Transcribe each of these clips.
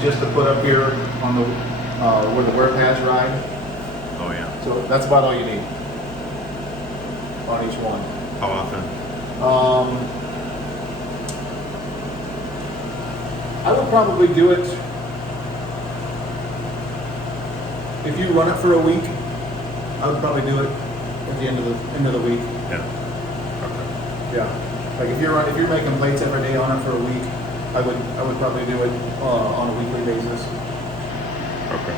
just to put up here on the where the wear pads ride. Oh yeah. So that's about all you need on each one. How often? I would probably do it if you run it for a week. I would probably do it at the end of the week. Yeah. Okay. Yeah. Like if you're making plates every day on it for a week, I would probably do it on a weekly basis. Okay.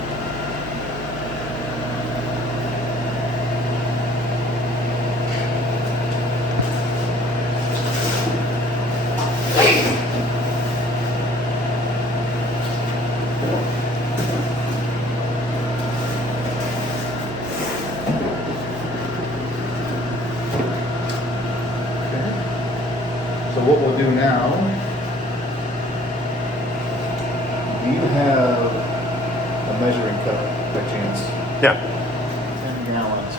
So what we'll do now, do you have a measuring cup by chance? Yeah. 10 gallons.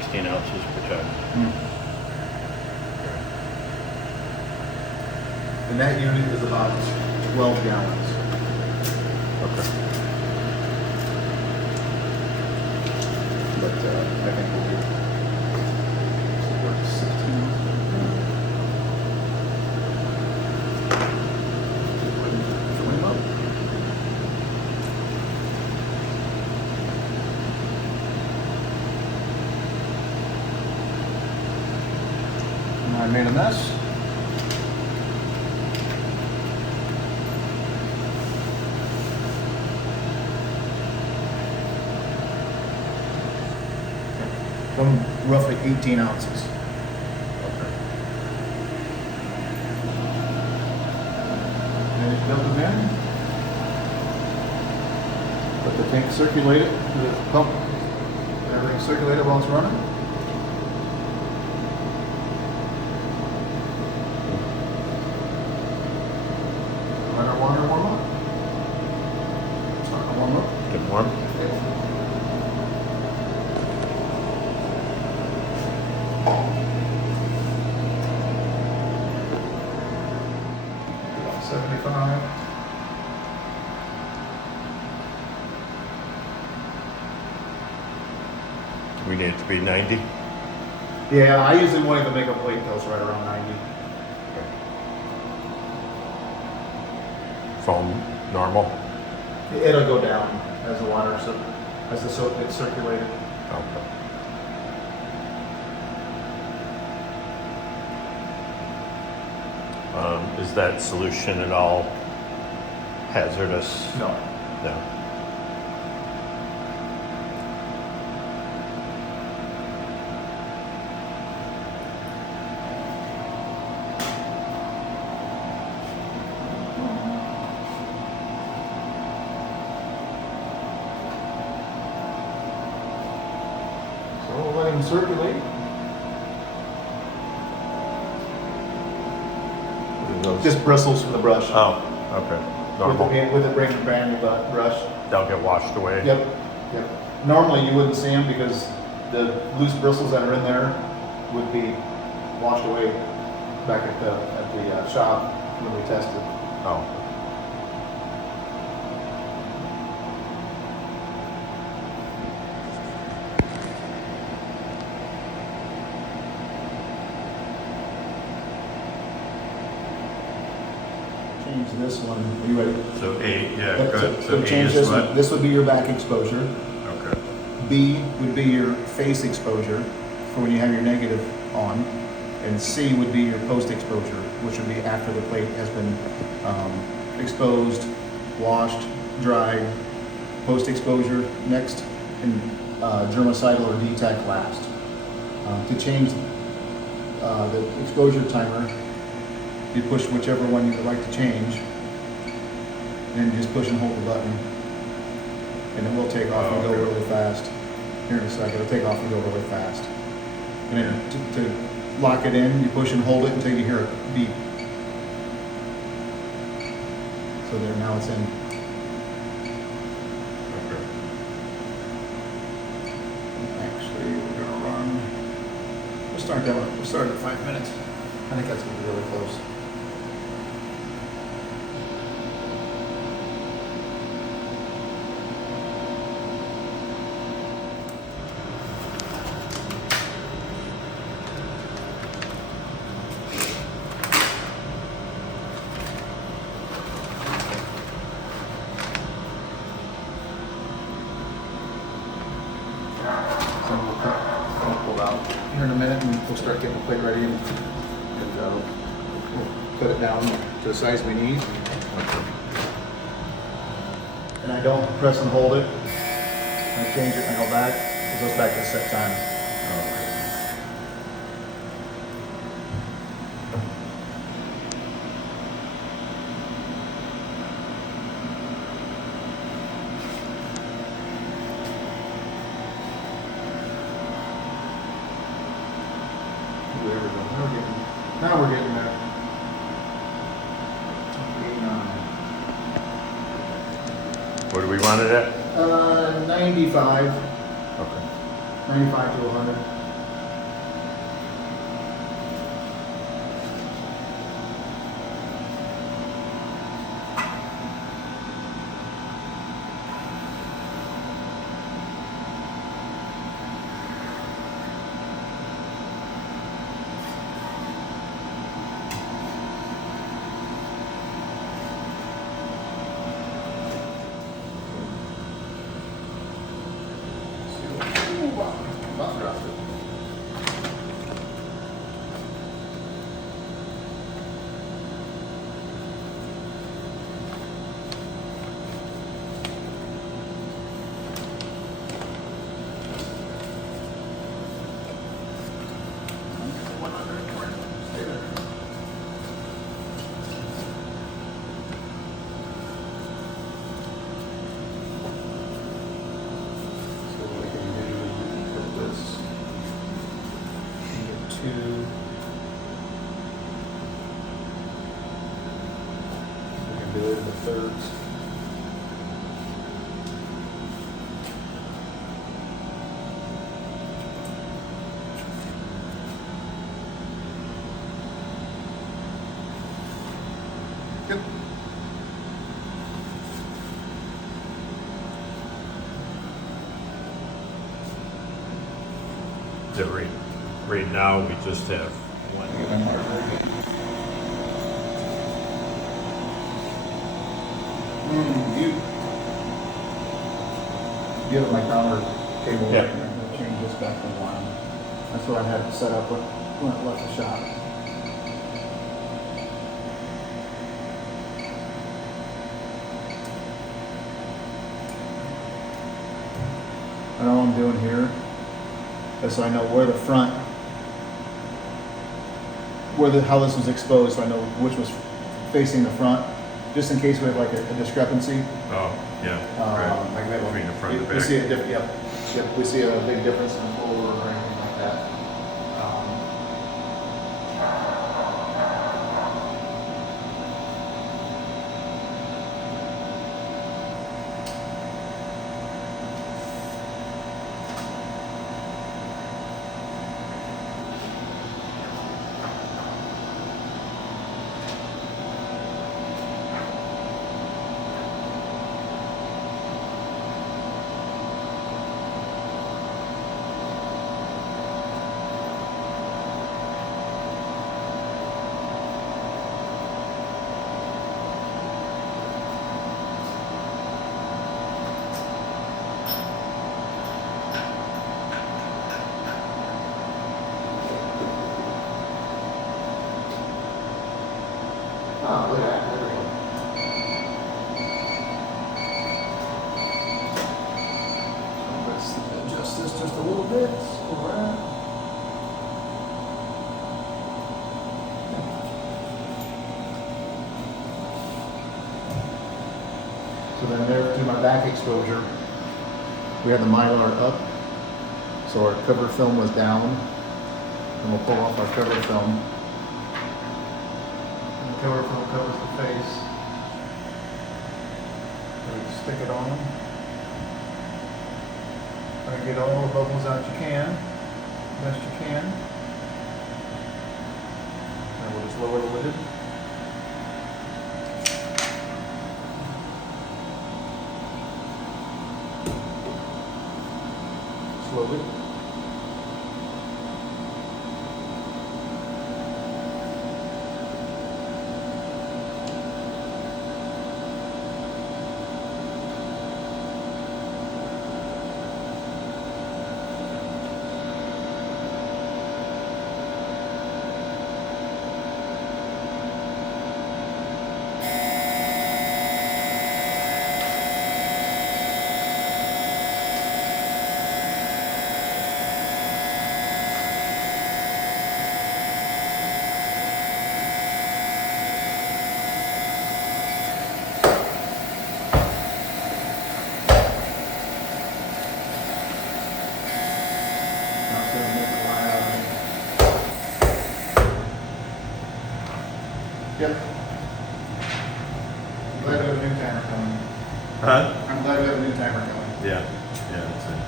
16 ounces per ton. And that unit is about 12 gallons. Okay. But I think we'll do 16. Fill him up. And I made a mess. From roughly 18 ounces. And dump them in. Let the tank circulate it, the pump, everything circulate it while it's running. Let our water warm up. Start to warm up. Get warm? About 75. We need it to be 90. Yeah, I usually won't even make a plate until it's right around 90. Foam normal. It'll go down as the water, as the soap gets circulated. Okay. Is that solution at all hazardous? No. No. So we'll let him circulate. Just bristles from the brush. Oh, okay. Normal. With a brand new brush. They'll get washed away. Yep. Normally you wouldn't see them because the loose bristles that are in there would be washed away back at the shop when we tested. Oh. Change this one. Are you ready? So A, yeah, Yep, good. So So A change is this what? one. This would be your back exposure. Okay. B would be your face exposure for when you have your negative on. And C would be your post exposure, which would be after the plate has been exposed, washed, dried, post exposure next, and germicidal or DTAC last. To change the exposure timer, you push whichever one you would like to change, and just push and hold the button, and it will take off and go really fast. Here in a second, it'll take off and go really fast. And then to lock it in, you push and hold it until you hear a beep. So there, now it's in. Okay. Actually, we're gonna run. We'll start that one. We'll start at 5 minutes. I think that's gonna be really close. here in a minute and we'll start getting the plate ready and we'll cut it down to the size we need. And I don't press and hold it. I change it and I go back. It goes back to set time. There we go. Now we're getting there. 89. Where do we want it at? 95. Okay. 95 to 100. About dropped it. Stay there. So what we can do with this, get two. We can do it in the thirds. Yep. So right now, we just have one. Get my marker again. You have my counter cable Yeah. right there. I'm gonna change this back to one. That's what I had it set up when I left the shop. And all I'm doing here is so I know where the front, how this was exposed, so I know which was facing the front, just in case we have like a discrepancy. Oh, yeah. Like we have Between the front and the we back. see a yep, we see a big difference in the floor or anything like that. Oh, look at that. There we go. So let's adjust this just a little bit. All right. So then there to my back exposure, we had the Mylar up. So our cover film was down. And we'll pull off our cover film. And the cover film covers the face. So we stick it on. Try to get all the bubbles out you can, best you can. And we'll just lower the lid. Slowly. have a new timer coming. Huh? I'm glad we have a new timer coming. Yeah, yeah, that's it.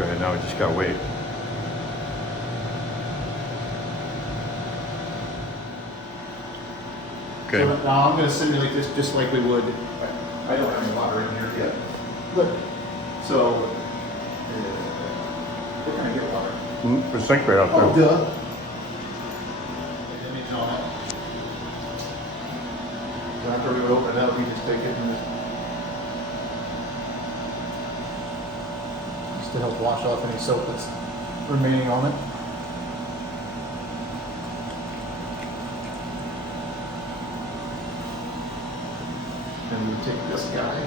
Okay, now we just gotta wait. Okay. So now I'm gonna simulate this just like we would. I don't have any water in here yet. Look, so, where can I get water? There's sink right out Oh, there. duh. Let me know that. So after we would open it up, we just take it and just to help wash off any soap that's remaining on it. Then we take this guy.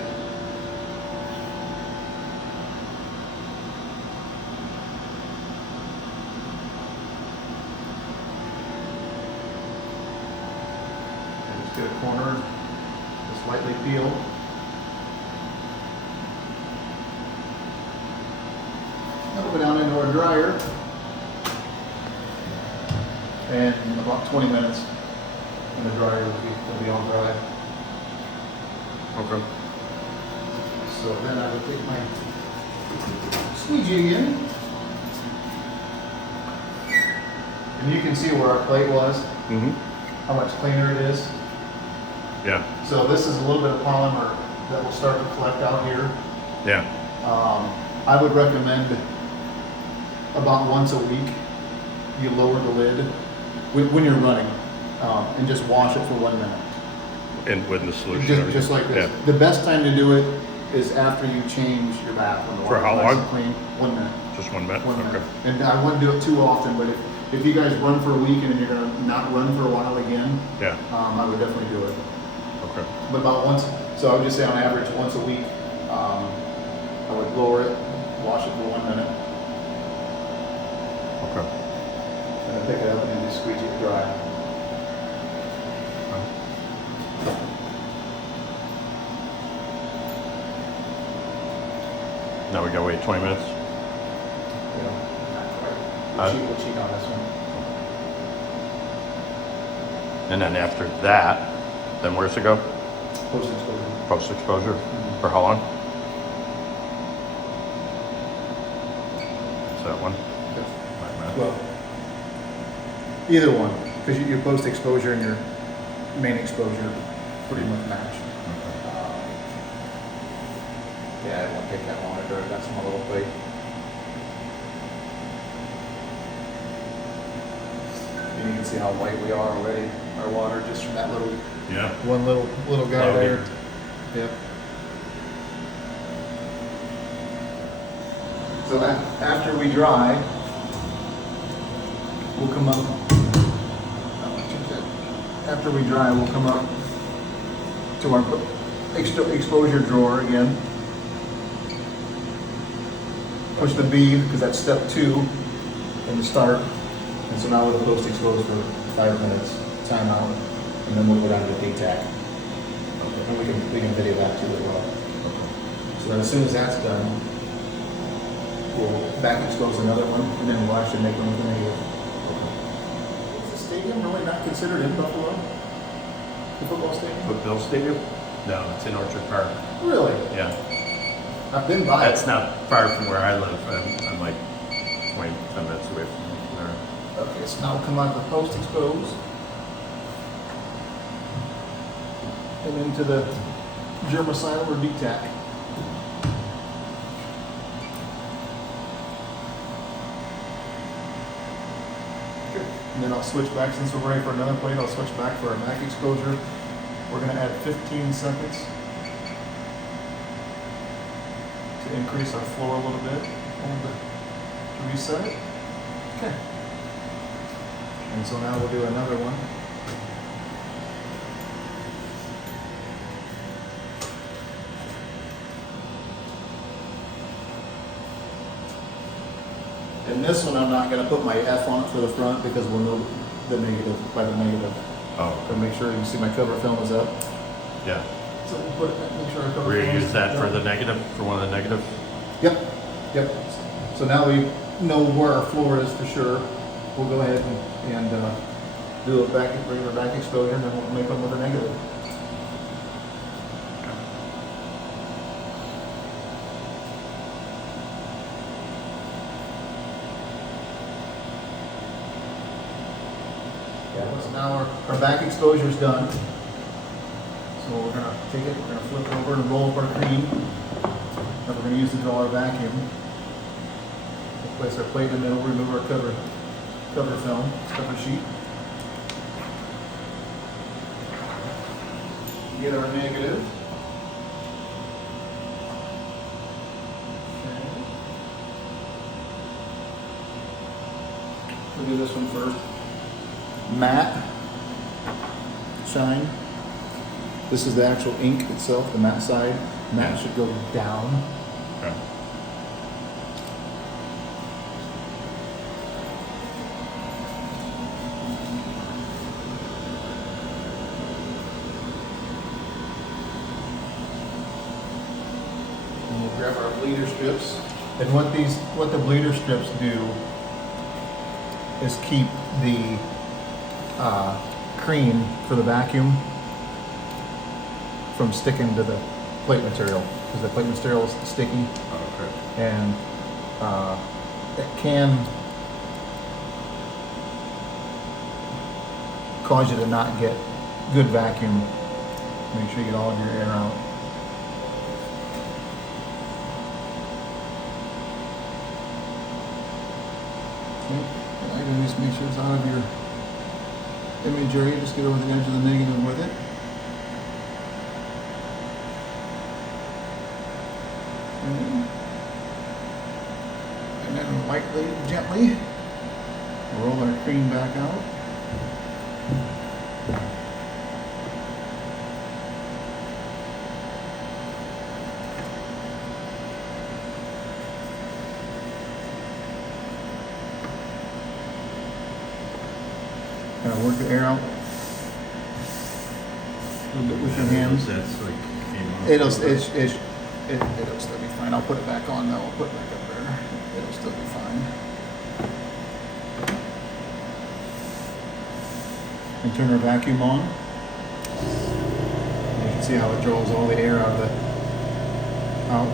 And just get a corner, just lightly peel. That'll go down into our dryer. And in about 20 minutes, and the dryer will be all dry. Okay. So then I would take my squeegee again. And you can see where our plate was, Mm-hmm. how much cleaner it is. Yeah, So this is a little bit of polymer that will start to collect out here. yeah, I would recommend about once a week, you lower the lid when you're running, and just wash it for 1 minute. and with the solution. Just like this. Yeah. The best time to do it is after you change your bath. When the For water's how nice long? and clean. 1 minute. Just 1 minute? 1 minute. Okay. And I wouldn't do it too often, but if you guys run for a week and then you're gonna not run for a while again, Yeah, I would definitely do it. okay. But about once, so I would just say on average, once a week, I would lower it, wash it for 1 minute, Okay. and then pick it up and then just squeegee it dry. Now we gotta wait 20 minutes? You know, not quite. Uh, We'll cheat on this one. And then after that, then where's it go? Post exposure. Post exposure? Mhm. For how long? Is that one? 5 minutes? Well, either one, because your post exposure and your main exposure pretty much match. Yeah, it won't take that long to do it. That's my little plate. And you can see how white we are already, our water, just from that little, Yeah. one little guy Oh, there. Yep. So after we dry, we'll come up. After we dry, we'll come up to our exposure drawer again. Push the B, because that's step 2 in the start. And so now we're post exposed for 5 minutes, time out, and then we'll go down to the DTAC. And we can video that too as well. So then as soon as that's done, we'll back expose another one, and then we'll actually make one with the negative. Is the stadium really not considered in Buffalo? The football stadium? Football Stadium? No, it's in Orchard Park. Really? Yeah. I've been by That's it. not far from where I live. I'm like 10 minutes away from there. Okay, so now we'll come out of the post expose. And into the germicidal or DTAC. Good. And then I'll switch back, since we're ready for another plate, I'll switch back for our MAC exposure. We're gonna add 15 seconds to increase our flow a little bit, to reset it. Okay. And so now we'll do another one. And this one, I'm not gonna put my F on it for the front because we'll know the negative by the negative. Oh, So make sure you see my cover film is up. yeah. So we'll put it, make sure our cover We're film gonna is use that up. for the negative, for one of the negatives? Yep, yep. So now we know where our floor is for sure. We'll go ahead and do a regular back exposure, and then we'll make one with a negative. Yeah, so now our back exposure is done. So we're gonna take it, we're gonna flip it over and roll up our cream that we're gonna use to draw our vacuum. We'll place our plate in the middle, remove our cover film, cover sheet. Get our negative. Okay. We'll do this one first. Matte shine. This is the actual ink itself, the matte side. Matte should go down. Okay. And we'll grab our bleeder strips. And what the bleeder strips do is keep the cream for the vacuum from sticking to the plate material, because the plate material is sticky, Oh, okay. and it can cause you to not get good vacuum. Make sure you get all of your air out. Okay. I can just make sure it's out of your image area. Just get over the edge of the negative with it. And then lightly, gently roll our cream back out. Kind of work the air out a little bit with your hands. That's like came off. It'll still be fine. I'll put it back on though. I'll put it back up there. It'll still be fine. And turn our vacuum on. You can see how it draws all the air out. I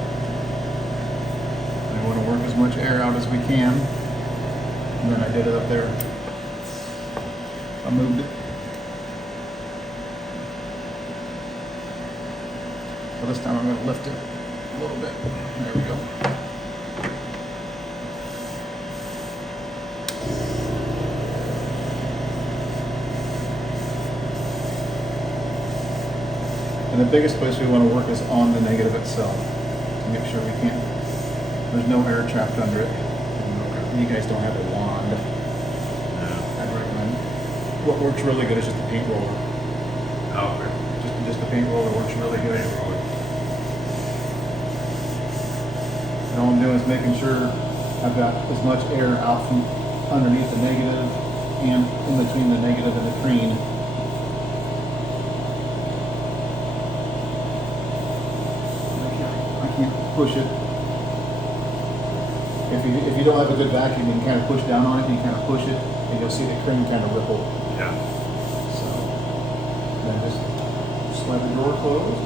want to work as much air out as we can. And then I did it up there. I moved it. So this time I'm going to lift it a little bit. There we go. And the biggest place we want to work is on the negative itself, to make sure there's no air trapped under it. You guys don't have a wand. Yeah. I'd recommend. What works really good is just the paint roller. Oh, okay. Just the paint roller works really good. And all I'm doing is making sure I've got as much air out from underneath the negative and in between the negative and the cream. I can't push it. If you don't have a good vacuum, you can kind of push down on it, and you kind of push it, and you'll see the cream kind of ripple. Yeah. So then just slide the drawer closed.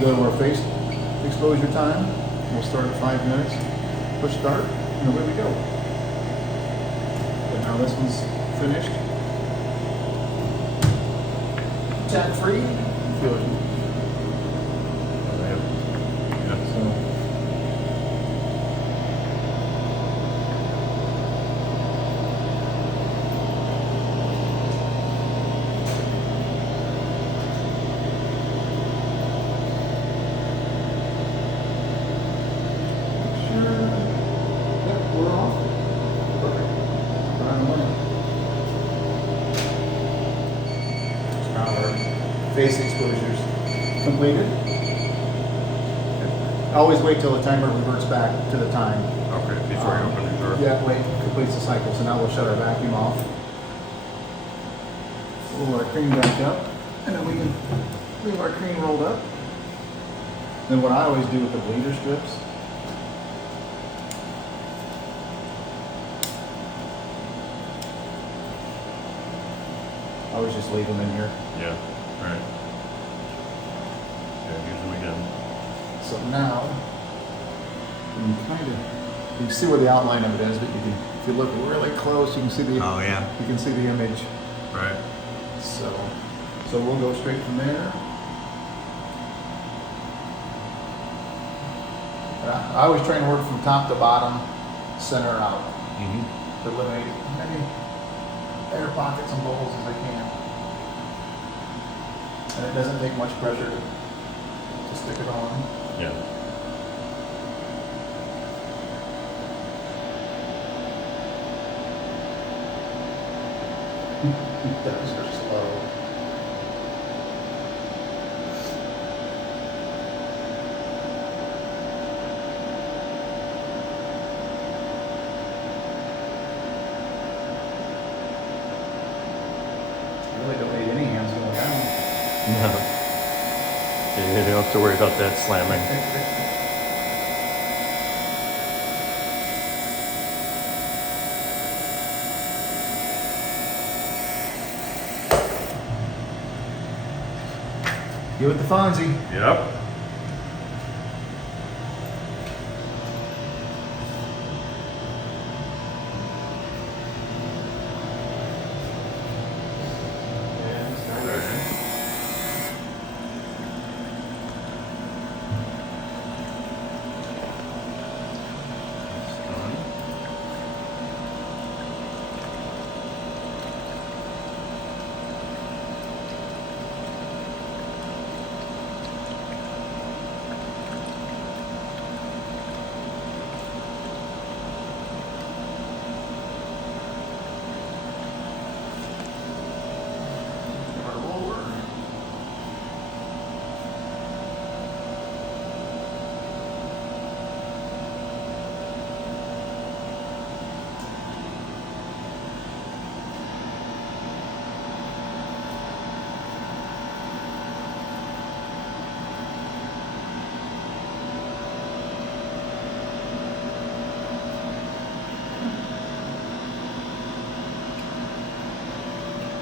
Go to our face exposure time. We'll start at 5 minutes. Push start, and away we go. And now this one's finished. Tack free. Yeah. So. Face exposures completed. Always wait till the timer reverts back to the time. Okay, before you open the door. Yeah, wait, completes the cycle. So now we'll shut our vacuum off. Roll our cream back up, and then we can leave our cream rolled up. Then what I always do with the bleeder strips I would just leave them in here. Yeah, right. Yeah, use them again. So now, you can see where the outline of it is, but if you look really close, you can see the Oh, yeah. you can see the image. Right. So we'll go straight from there. I always try and work from top to bottom, center out, Mm-hmm. to eliminate as many air pockets and bubbles as I can. And it doesn't take much pressure to stick it on. Yeah. Those are slow. I really don't need any hands going down. No. Yeah, you don't have to worry about that slamming. Give it the Fonzie. Yep.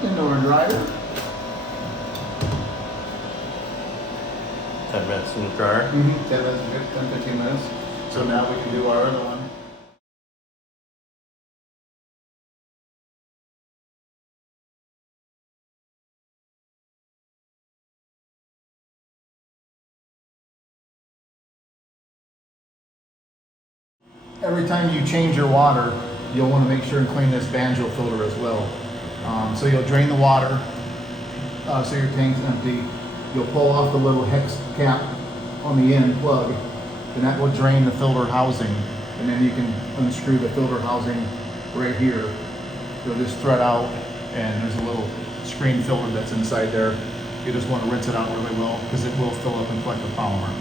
Indoor dryer. 10 minutes in the dryer. 10 minutes, 10, 15 minutes. So now we can do our other one. Every time you change your water, you'll want to make sure and clean this banjo filter as well. So you'll drain the water, so your tank's empty. You'll pull off the little hex cap on the end plug, and that will drain the filter housing. And then you can unscrew the filter housing right here. You'll just thread out, and there's a little screen filter that's inside there. You just want to rinse it out really well, because it will fill up and collect the polymer.